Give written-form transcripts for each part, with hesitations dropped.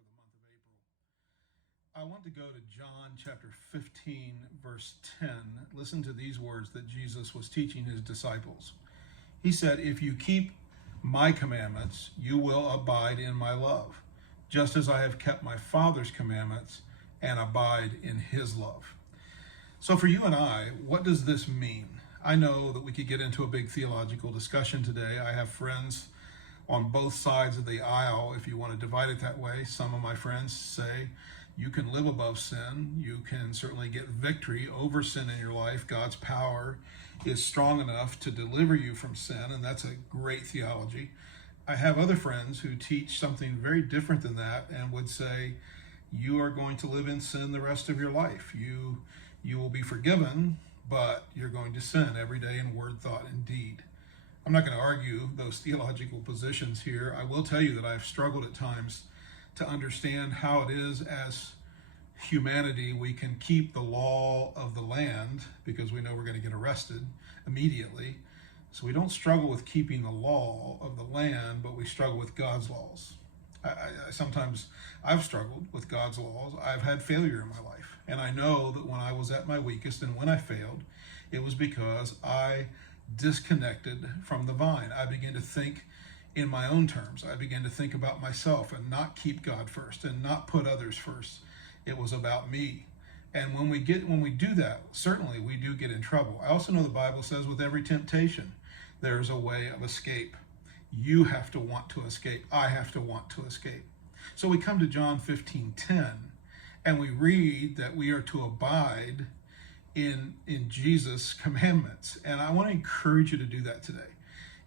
for the month of April. I want to go to John chapter 15, verse 10. Listen to these words that Jesus was teaching his disciples. He said, "If you keep my commandments, you will abide in my love, just as I have kept my Father's commandments and abide in his love." So for you and I, what does this mean? I know that we could get into a big theological discussion today. I have friends on both sides of the aisle, if you want to divide it that way. Some of my friends say you can live above sin. You can certainly get victory over sin in your life. God's power is strong enough to deliver you from sin, and that's a great theology. I have other friends who teach something very different than that and would say you are going to live in sin the rest of your life. You will be forgiven, but you're going to sin every day in word, thought, and deed. I'm not going to argue those theological positions here. I will tell you that I've struggled at times to understand how it is as humanity we can keep the law of the land because we know we're going to get arrested immediately. So we don't struggle with keeping the law of the land, but we struggle with God's laws. Sometimes I've struggled with God's laws. I've had failure in my life. And I know that when I was at my weakest and when I failed, it was because I disconnected from the vine. I began to think in my own terms. I began to think about myself and not keep God first and not put others first. It was about me. And when we do that, certainly we do get in trouble. I also know the Bible says with every temptation, there's a way of escape. You have to want to escape. I have to want to escape. So we come to John 15:10, and we read that we are to abide in Jesus' commandments. And I want to encourage you to do that today.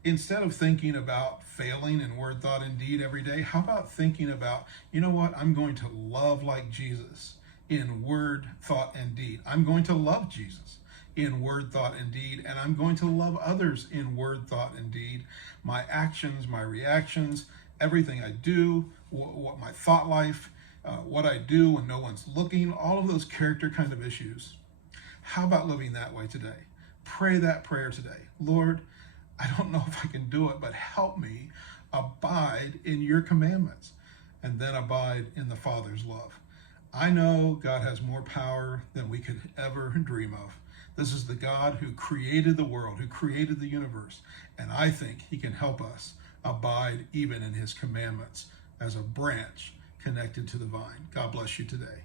Instead of thinking about failing in word, thought, and deed every day, how about thinking about, you know what, I'm going to love like Jesus in word, thought, and deed. I'm going to love Jesus in word, thought, and deed, and I'm going to love others in word, thought, and deed. My actions, my reactions, everything I do, what my thought life, what I do when no one's looking, all of those character kind of issues. How about living that way today? Pray that prayer today. Lord, I don't know if I can do it, but help me abide in your commandments and then abide in the Father's love. I know God has more power than we could ever dream of. This is the God who created the world, who created the universe, and I think he can help us abide even in his commandments as a branch connected to the vine. God bless you today.